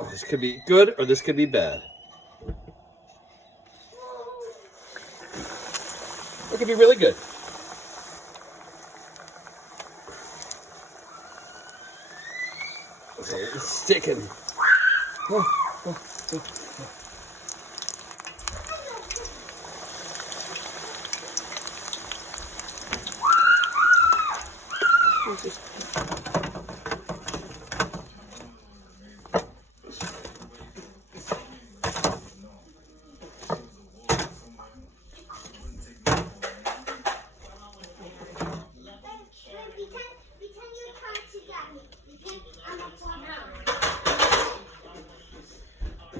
Oh, this could be good or this could be bad. It could be really good. Okay, it's sticking. Oh, oh, oh.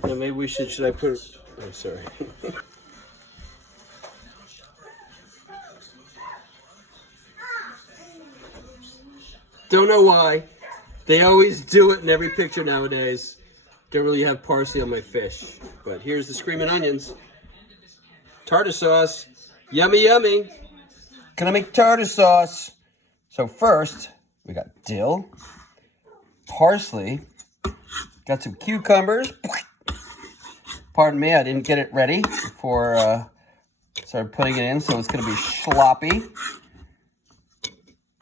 Now maybe we should I put, oh sorry. Don't know why. They always do it in every picture nowadays. Don't really have parsley on my fish. But here's the Screamin Onionz. Tartar sauce. Yummy, yummy. Gonna make tartar sauce. So first, we got dill, parsley, got some cucumbers. Pardon me, I didn't get it ready before I started putting it in, so it's gonna be sloppy.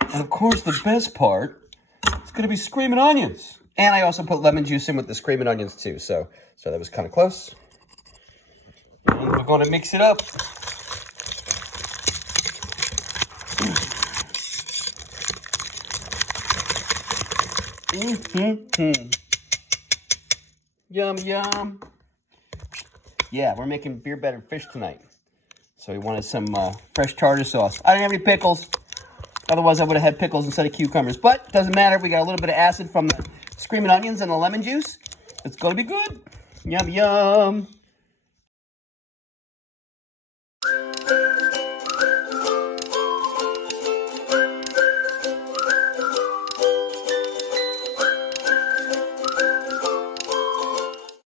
And of course, the best part, it's gonna be Screamin Onionz. And I also put lemon juice in with the Screamin Onionz too, so that was kind of close. And we're gonna mix it up. Yum, yum. Yeah, we're making beer battered fish tonight. So we wanted some fresh tartar sauce. I didn't have any pickles. Otherwise, I would have had pickles instead of cucumbers. But doesn't matter. We got a little bit of acid from the Screamin Onionz and the lemon juice. It's going to be good. Yum, yum.